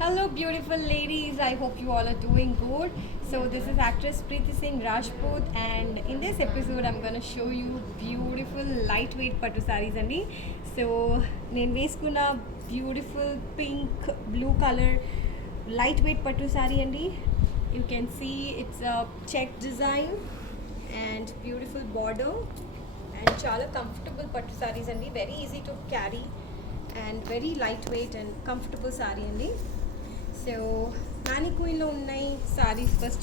Hello, beautiful ladies. I hope you all are doing good. So, this is actress Preeti Singh Rajput, and in this episode, I'm gonna show you beautiful lightweight pattu sarees. Andi. So, నేను వేసుకున్న beautiful pink blue color lightweight pattu saree అండి. You can see it's a check design and beautiful border and చాలా comfortable పట్టు సారీస్ అండి. Very easy to carry and very light weight and comfortable sari అండి. So మానిక్వీన్లో ఉన్నాయి saris first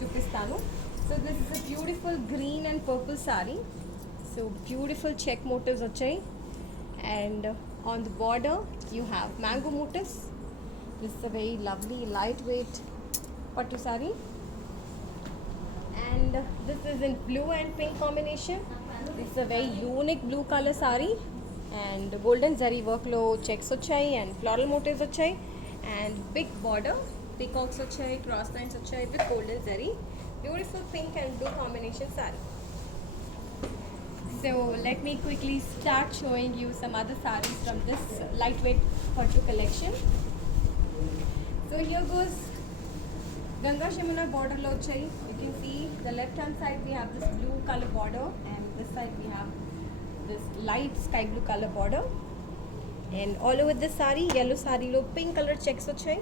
చూపిస్తాను. So this is a beautiful green and purple sari. So beautiful check motifs వచ్చాయి and on the border you have mango motifs. This is a very lovely light weight pattu sari. And this is in blue and pink combination. This is a very unique blue color saree and golden zari work lo checks vachayi and floral motifs vachayi and big border peacocks vachayi, cross lines vachayi with golden zari. Beautiful pink and blue combination saree. So let me quickly start showing you some other sarees from this lightweight pattu collection. So here goes Ganga Shimuna border lo chai. You can see the left hand side we have this blue color border and this side we have this light sky blue color border. And all over this saree, yellow saree lo pink color checks vachai.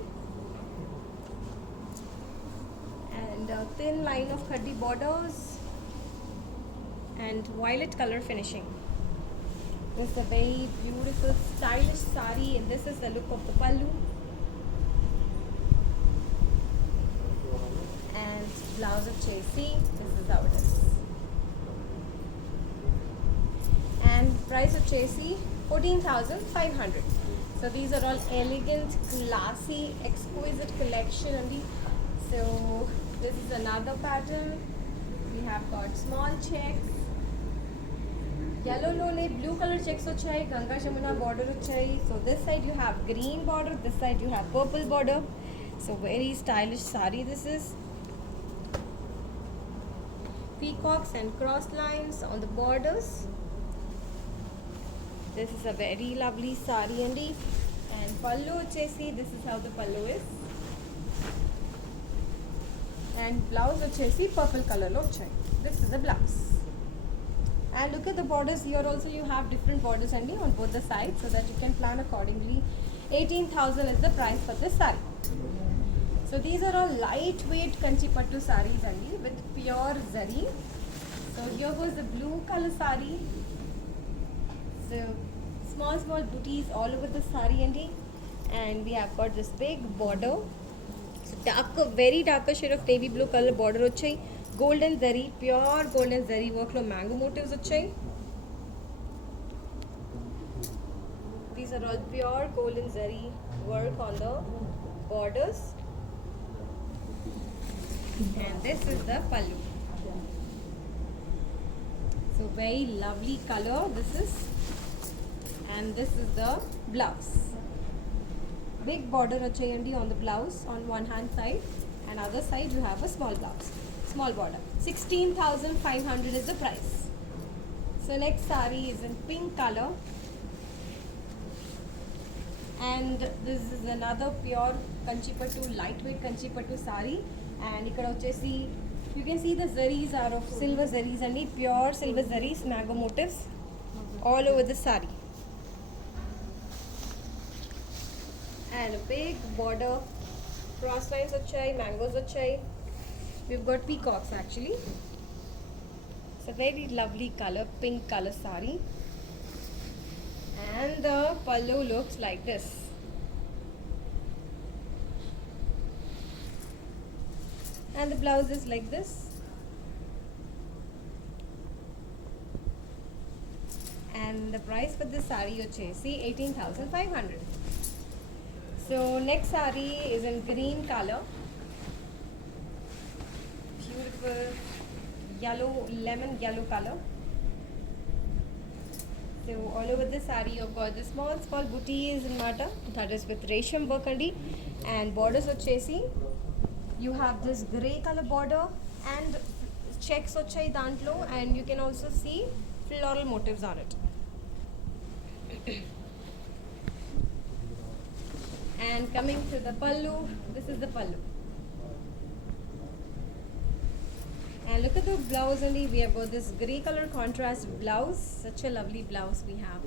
And a thin line of khadi borders and violet color finishing. This is a very beautiful stylish saree and this is the look of the pallu. And blouse of chasey, this is how it is. And price of chasey 14,500. So these are all elegant, classy, exquisite collection only. So this is another pattern. We have got small checks. Yellow lone blue color checks vachai, Ganga Shamuna border vachai. So this side you have green border, this side you have purple border. So very stylish saree this is. Peacocks and cross lines on the borders. This is a very lovely saree andi. And pallu vachesi, this is how the pallu is. And blouse vachesi purple color lo vachai. This is the blouse. And look at the borders here also, you have different borders andi on both the sides so that you can plan accordingly. 18,000 is the price for this saree. So these are all lightweight kanchi pattu sarees andi with pure zari. So here goes the blue color saree. So small booties all over the saree andi, and we have got this big border. So very darker shade of navy blue color border vachai. Golden zari, pure golden zari work lo mango motifs vachai. These are all pure golden zari work on the borders. And this is the pallu. So very lovely color this is. And this is the blouse. Big border achayandi on the blouse on one hand side and other side you have a small blouse, small border. 16,500 is the price. So next saree is in pink color. And this is another pure kanchipattu, lightweight kanchipattu saree. And ikkada vachesi you can see the zaris are of silver zaris and pure silver zaris, mango motifs all over the saree. And a big border, cross lines vachai, mangoes vachai. We've got peacocks actually. It's a very lovely color, pink color saree. And the pallu looks like this. And the blouse is like this. And the price for this saree vachesi 18,500. So next saree is in green color. Beautiful yellow, lemon yellow color. So all over the saree you've got the small booties in mata, that is with resham work andi, and borders vachesi you have this grey color border and checks vachai dantlo, and you can also see floral motifs on it. And And coming to the pallu, this is the pallu. And look at the blouse only. We have got this grey color contrast blouse. Such a lovely blouse we have.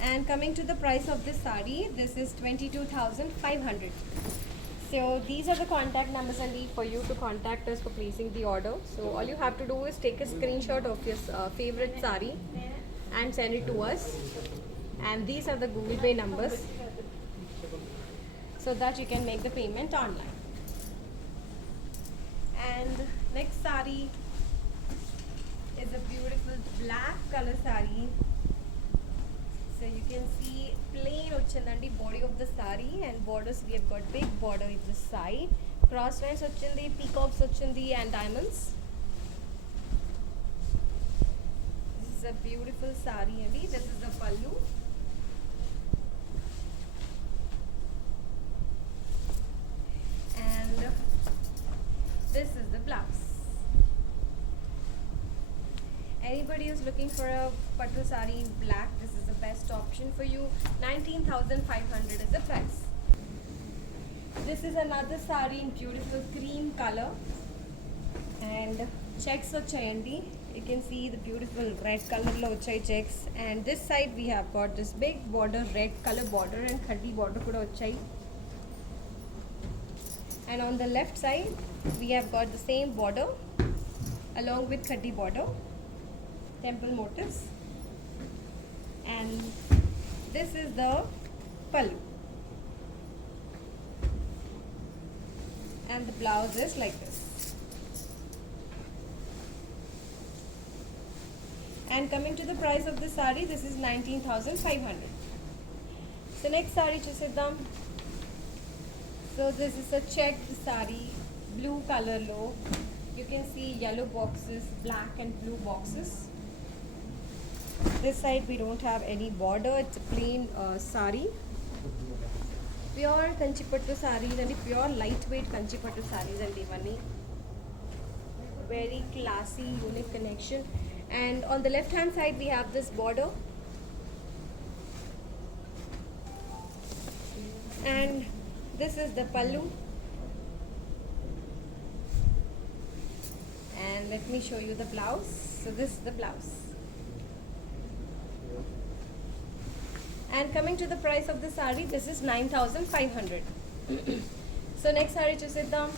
And coming to the price of this sari, this is 22,500. So these are the contact numbers only for you to contact us for placing the order. So all you have to do is take a screenshot of your favorite sari and send it to us. And these are the Google Pay numbers so that you can make the payment online. And next sari is a beautiful black color sari. So you can see plain ochindandi body of the sari, and borders we have got big border in the side, cross lines ochindi, peacocks ochindi, and diamonds. This is a beautiful sari andi. This is the pallu. And this is the blouse. Anybody who's looking for a pattu sari in black, this is the best option for you. 19,500 is the price. This is another sari in beautiful cream color, and checks vachayandi. You can see the beautiful red color lo vachai checks, and this side we have got this big border, red color border, and khaddi border kuda vachai. And on the left side we have got the same border along with khaddi border, temple motifs, and this is the pallu, and the blouse is like this. And coming to the price of this sari, this is 19,500. So next sari chusedam. So this is a checked sari, blue color low. You can see yellow boxes, black and blue boxes. This side we don't have any border, it's a plain sari. Pure kanchipattu sarees and pure lightweight kanchipattu sarees and ivanni. Very classy, unique connection. And on the left hand side we have this border. And this is the pallu. And let me show you the blouse. So this is the blouse. And coming to the price of the sari, this is 9,500. So next sari chuseddam.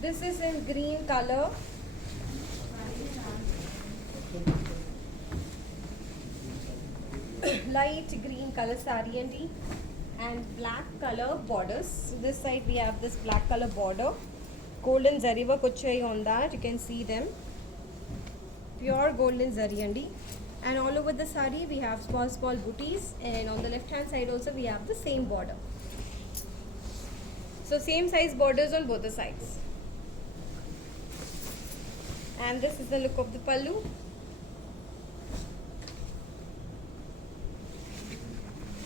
This is in green color. Light green color sari and black color borders. So this side we have this black color border, golden zari work vachai on that. You can see them, pure golden zari andi. And all over the sari we have small booties, and on the left hand side also we have the same border. So same size borders on both the sides. And this is the look of the pallu.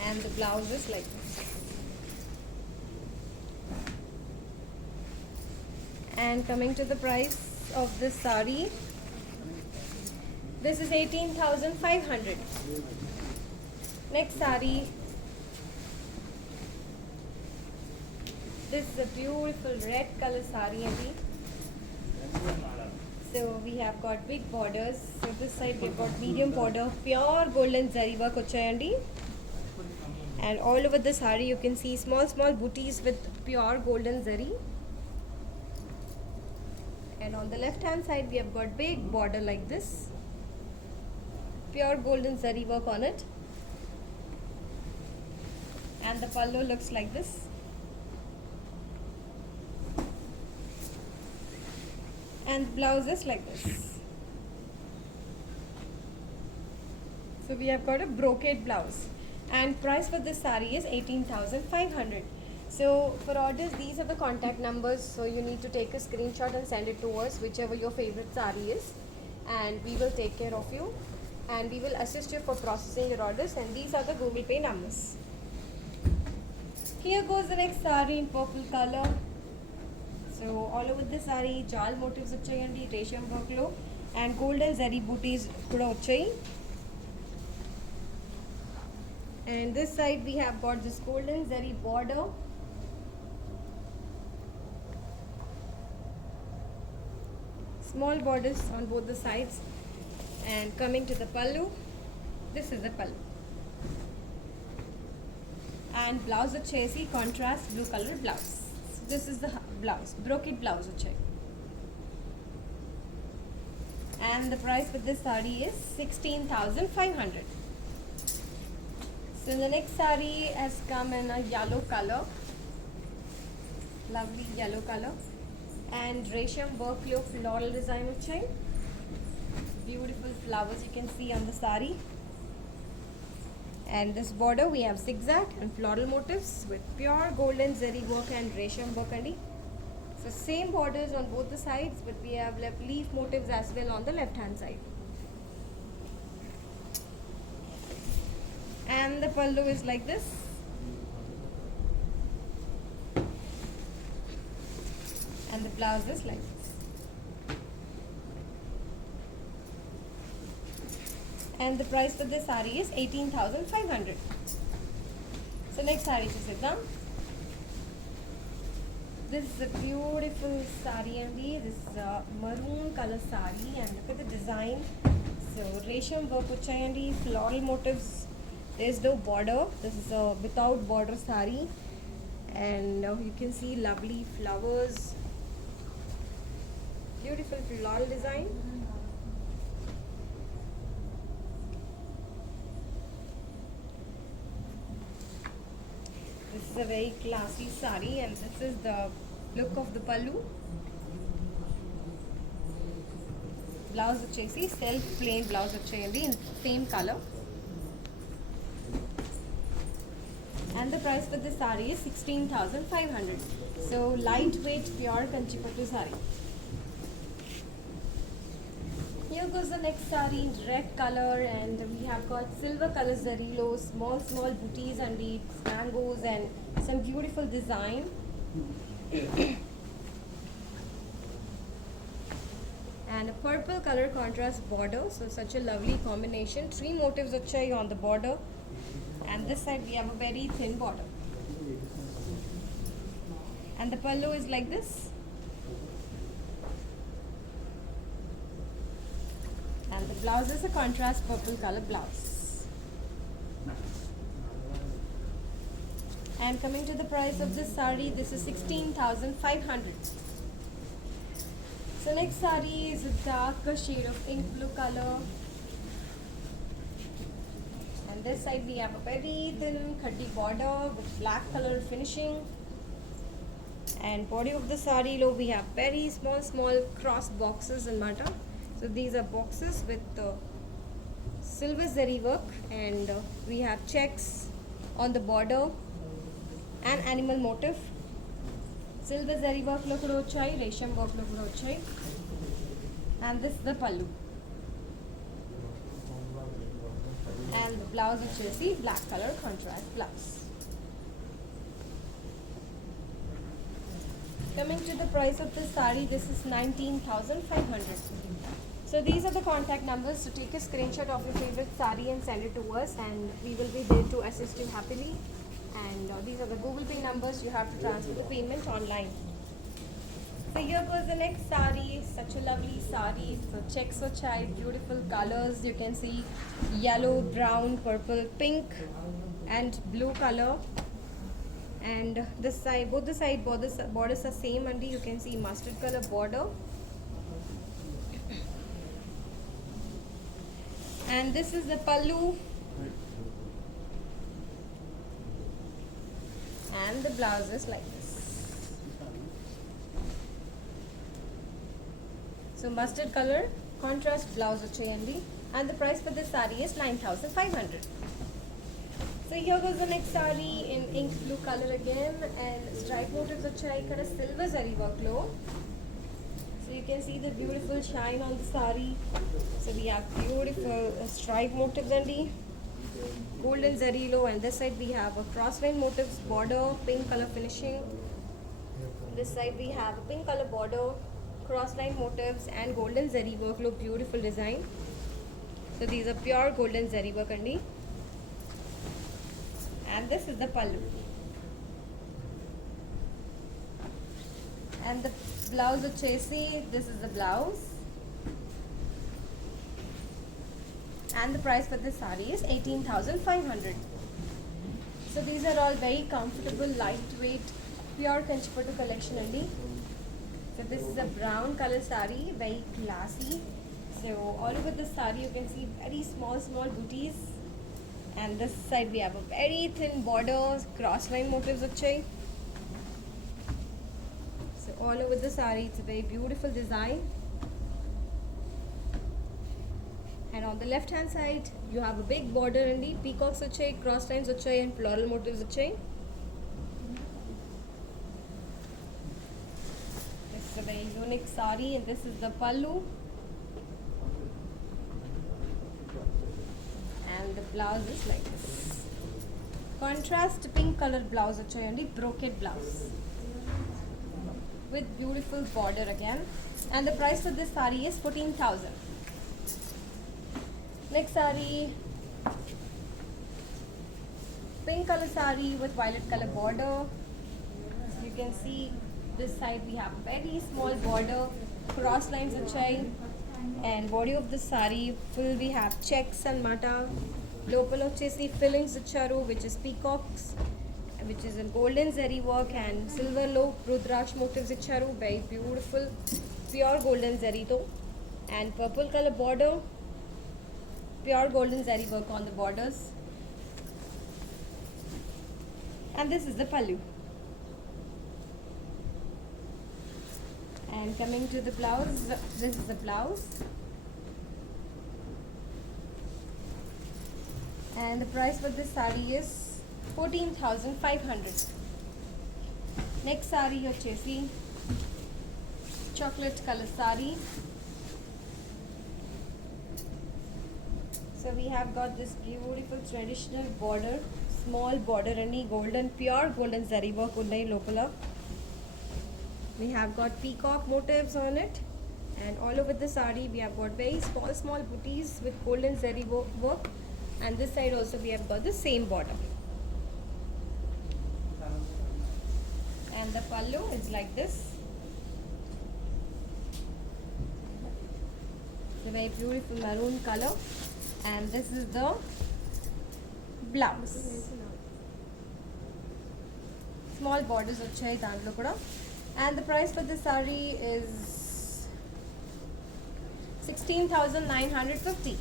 And the blouse is like this. And coming to the price of this sari, this is 18,500. Next sari, this is a beautiful red color sari. So we have got big borders. So this side we've got medium border, pure golden zari work vachayandi. And all over the sari you can see small booties with pure golden zari. And on the left hand side we have got big border like this, pure golden zari work on it. And the pallu looks like this. And the blouse is like this. So we have got a brocade blouse. And price for this sari is 18,500. So for orders, these are the contact numbers. So you need to take a screenshot and send it to us, whichever your favorite sari is, and we will take care of you, and we will assist you for processing your orders. And these are the Google Pay numbers. Here goes the next sari in purple color. So all over the sari jal motifs vachayandi, resham work lo, and golden zari booties kuda vachayi. And this side we have got this golden zari border. Small borders on both the sides. And coming to the pallu, this is the pallu. And blouse వచ్చేసి contrast blue color blouse. So this is the blouse, brocade blouse వచ్చాయి. And the price for this saree is 16,500. So the next saree has come in a yellow color, lovely yellow color, and resham work lo floral design వచ్చాయి. Beautiful flowers you can see on the saree. And this border we have zigzag and floral motifs with pure golden zari work and resham work andi. So same borders on both the sides, but we have left leaf motifs as well on the left hand side. And the pallu is like this. And the blouse is like this. And the price for this saree is 18,500. So next saree chusidam. This is a beautiful saree and this is a maroon color saree, and look at the design. So resham work vachayandi, floral motifs. There is no border. This is a without border saree, and you can see lovely flowers, beautiful floral design. This is a very classy saree, and this is the look of the pallu. Blouse వచ్చేసి self plain blouse వచ్చేయండి in same color. And the price for this saree is 16,500. So lightweight pure kanchipattu saree. Here goes the next saree in red color, and we have got silver color zari lo, small booties and the mangoes and some beautiful design. And a purple color contrast border, so such a lovely combination. 3 motifs vachai on the border, and this side we have a very thin border. And the pallu is like this. And the blouse is a contrast purple color blouse. And coming to the price of this saree, this is 16,500. So next saree is a darker shade of ink blue color. And this side we have a very thin khadi border with black color finishing. And body of the saree lo we have very small cross boxes in mata. So these are boxes with silver zari work, and we have checks on the border and animal motif. Silver zari work lo kuda vachai, resham work lo kuda vachai. And this is the pallu. And the blouse vachesi black color contrast blouse. Coming to the price of this saree, this is 19,500. So these are the contact numbers. So take a screenshot of your favorite saree and send it to us, and we will be there to assist you happily. And these are the Google Pay numbers. You have to transfer the payment online. So here goes the next saree. Such a lovely saree. So checks or child, beautiful colors. You can see yellow, brown, purple, pink, and blue color. And this side, both the side borders are same, and you can see mustard color border. And this is the pallu. And the blouse is like this. So mustard color contrast blouse vachayandi, and the price for this saree is 9,500. So here goes the next saree in ink blue color again, and stripe motifs vachayi ikkada silver zari work lo. So you can see the beautiful shine on the saree. So we have beautiful stripe motifs and golden zari lo, and this side we have a crossline motifs border, pink color finishing. This side we have a pink color border, crossline motifs, and golden zari work lo, beautiful design. So these are pure golden zari work andi. And this is the pallu. And the blouse వచ్చేసి this is the blouse. And the price for this saree is 18,500. So these are all very comfortable, lightweight, pure Kanchipattu collection andi. So this is a brown color saree, very classy. So all over the saree you can see very small booties. And this side we have a very thin border, cross line motifs వచ్చాయి. So all over the saree it's a very beautiful design. And on the left hand side you have a big border andi, peacocks వచ్చాయి, cross lines వచ్చాయి and floral motifs వచ్చాయి. This is a very unique saree and this is the pallu. And the blouse is like this. Contrast pink color blouse వచ్చాయండి, brocade blouse with beautiful border again. And the price for this saree is 14,000. Next saree, pink color saree with violet color border. So you can see this side we have very small border, cross lines వచ్చాయి. And body of the saree full we have checks and mata. Lopal వచ్చేసి fillings ఇచ్చారు, which is peacocks, which is in golden zari work and silver low rudraksh motifs ఇచ్చారు, very beautiful pure golden zari తో. And purple color border, pure golden zari work on the borders. And this is the pallu. And coming to the blouse, this is the blouse. And the price for this saree is 14,500. Next saree వచ్చేసి chocolate color saree. So we have got this beautiful traditional border, small border and golden, pure golden zari work ఉన్నాయి లోపల. We have got peacock motifs on it, and all over the saree we have got very small booties with golden zari work. And this side also we have got the same border. And the pallu is like this. It's a very beautiful maroon color. And this is the blouse. Small borders వచ్చాయి దాంట్లో కూడా. And the price for this saree is 16,950.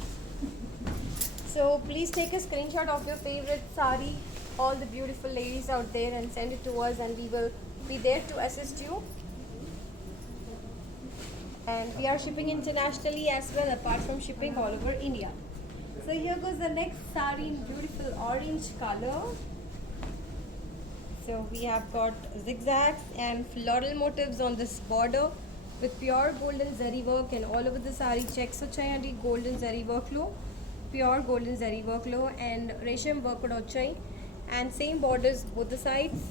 So please take a screenshot of your favorite saree, all the beautiful ladies out there, and send it to us and we will be there to assist you. And we are shipping internationally as well, apart from shipping all over India. So here goes the next saree in beautiful orange color. So we have got zigzags and floral motifs on this border with pure golden zari work, and all over the saree checks వచ్చాయండి, golden zari work లో, pure golden zari work లో, and resham work కూడా వచ్చాయి, and same borders both the sides.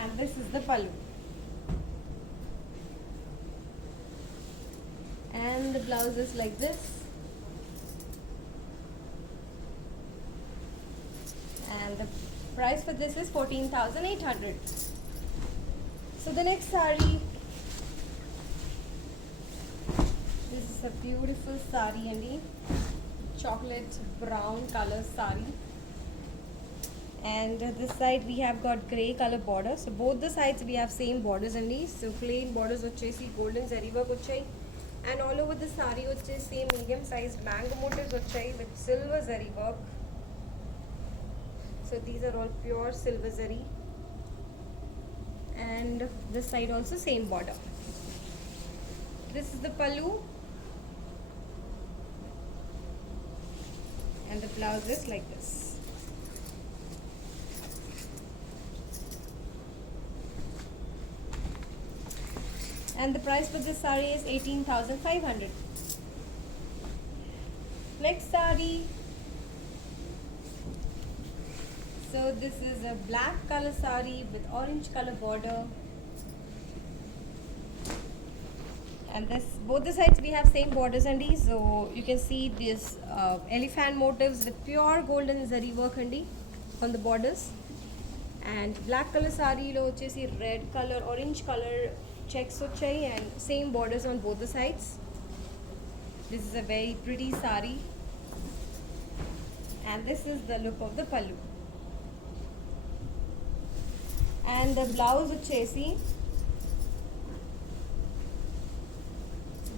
And this is the pallu. And the blouse is like this. And the price for this is 14,800. So the next saree, this is a beautiful saree andi, chocolate brown color saree. And this side we have got grey color border. So both the sides we have same borders andi. So plain borders వచ్చేసి golden zari work వచ్చాయి, and all over the saree వచ్చేసి same medium sized mango motifs వచ్చాయి with silver zari work. So these are all pure silver zari, and this side also same border. This is the pallu, and the blouse is like this. And the price for this saree is 18,500. Next saree, so this is a black color saree with orange color border, and this both the sides we have same borders andi, so you can see this elephant motifs with pure golden zari work andi on the borders. And black color saree lo vachesi red color orange color checks vachayi and same borders on both the sides. This is a very pretty saree and this is the look of the pallu. And the blouse vachesi,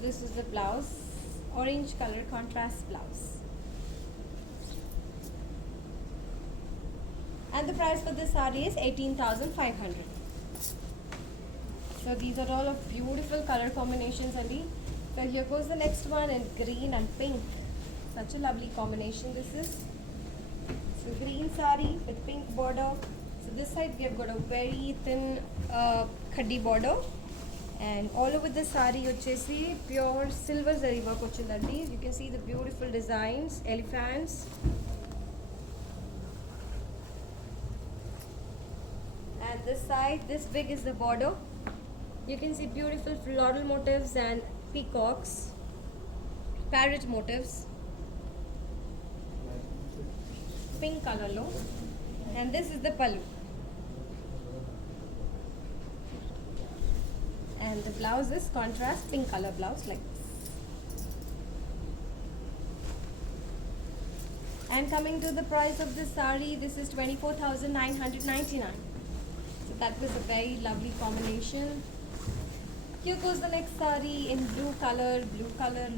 this is the blouse, orange color contrast blouse. And the price for this saree is 18,500. So these are all of beautiful color combinations andi. So here goes the next one in green and pink. Such a lovely combination this is. So green saree with pink border. So this side we have got a very thin khaddi border. And all over the saree vachesi pure silver zari work vachindandi. You can see the beautiful designs, elephants. And this side, this big is the border. You can see beautiful floral motifs and peacocks, parrot motifs, pink color lo. And this is the pallu. And the blouse is contrast pink color blouse like this. And coming to the price of this saree, this is 24,999. So that was a very lovely combination. Here goes the next saree in blue color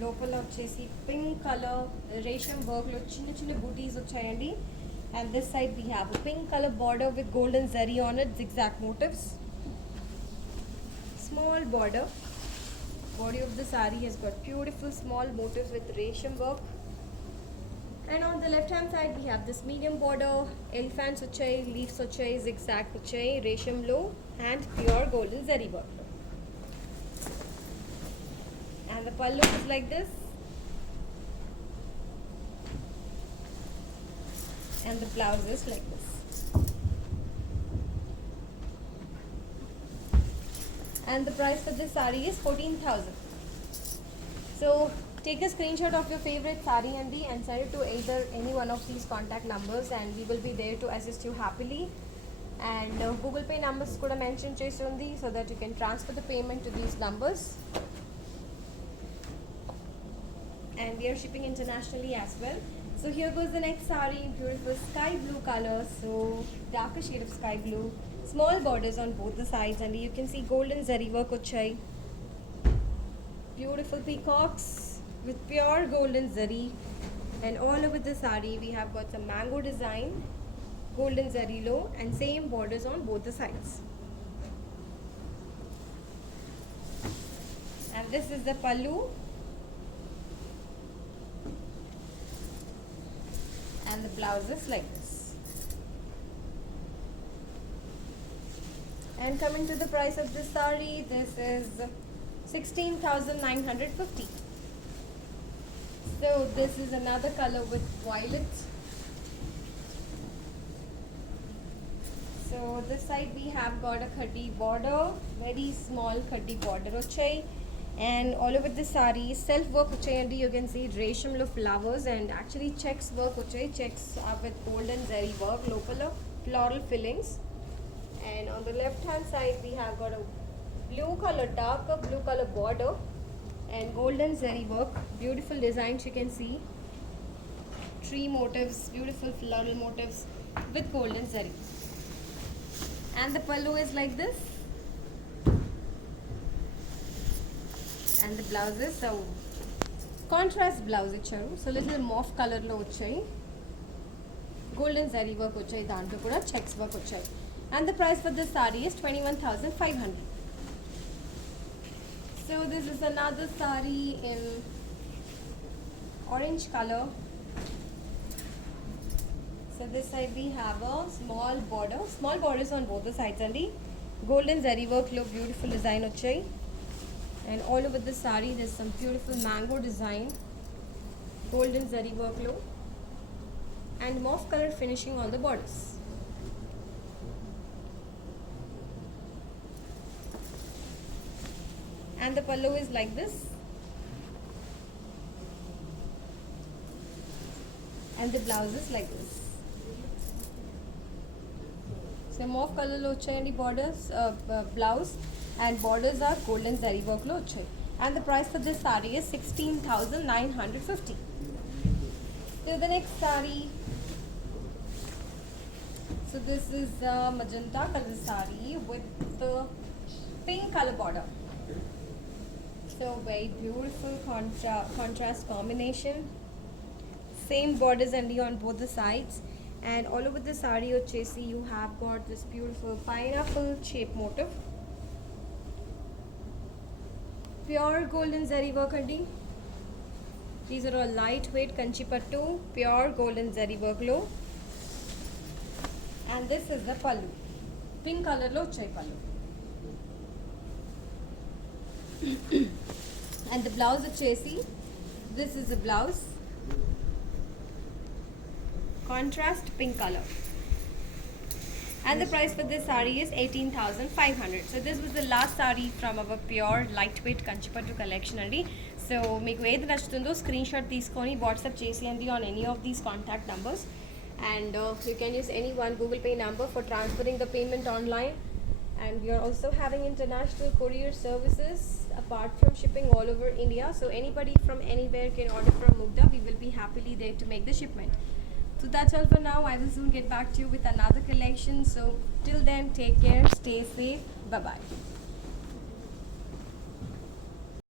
local vachesi pink color resham work lo chinna chinna booties vachayandi. And this side we have a pink color border with golden zari on it, zigzag motifs. Small border. Body of the saree has got beautiful small motifs with resham work. And on the left hand side we have this medium border, elephants vachayi, leaves vachayi, zigzag vachayi, resham low and pure golden zari work. And the pallu is like this. And the blouse is like this. And the price for this saree is 14,000. So take a screenshot of your favorite saree andi and send it to either any one of these contact numbers and we will be there to assist you happily. And Google Pay numbers kuda mention chesi undi so that you can transfer the payment to these numbers. And we are shipping internationally as well. So here goes the next saree, beautiful sky blue color, so darker shade of sky blue. Small borders on both the sides and you can see golden zari work vachayi. Beautiful peacocks with pure golden zari. And all over the saree we have got some mango design, golden zari low and same borders on both the sides. And this is the pallu. And the blouse is like this. And coming to the price of this saree, this is 16,950. So this is another color with violet. So this side we have got a khadi border, very small khadi border vachayi. And all over the saree self work vachayandi. You can see resham lo flowers and actually checks work vachayi. Checks are with golden zari work, local floral fillings. And on the left hand side we have got a blue color, darker blue color border and golden zari work. Beautiful designs you can see. Tree motifs, beautiful floral motifs with golden zari. And the pallu is like this. And the blouse is so contrast blouse icharu. So little mauve color lo vachayi. Golden zari work vachayi, dantlo kuda checks work vachayi. And the price for this saree is 21,500. So this is another saree in orange color. So this side we have a small border, small borders on both the sides andi. Golden zari work lo beautiful design vachayi. And all over the saree there's some beautiful mango design, golden zari work lo and mauve color finishing on the borders. And the pallu is like this. and the blouse is like this. So mauve color lo vachayandi borders, blouse, and borders are golden zari work lo vachayi. And the price for this saree is 16,950. So the next saree, so this is a magenta color saree with the pink color border. So very beautiful contrast combination. Same borders only on both the sides, and all over the saree ochesi you have got this beautiful pineapple shape motif. Pure golden zari work andi. These are all lightweight kanchi pattu, pure golden zari work lo. And this is the pallu. Pink color lo chai pallu. And the blouse వచ్చేసి, this is the blouse, contrast pink color, and the price for this saree is 18,500. So this was the last saree from our pure lightweight Kanchipattu collection అండి. So మీకు ఏది నచ్చుతుందో screen shot తీసుకొని WhatsApp చేసేయండి on any of these contact numbers, and you can use any one Google Pay number for transferring the payment online. And we are also having international courier services apart from shipping all over India. So anybody from anywhere can order from Mugdha. We will be happily there to make the shipment. So that's all for now. I will soon get back to you with another collection. So till then, take care, stay safe. Bye bye.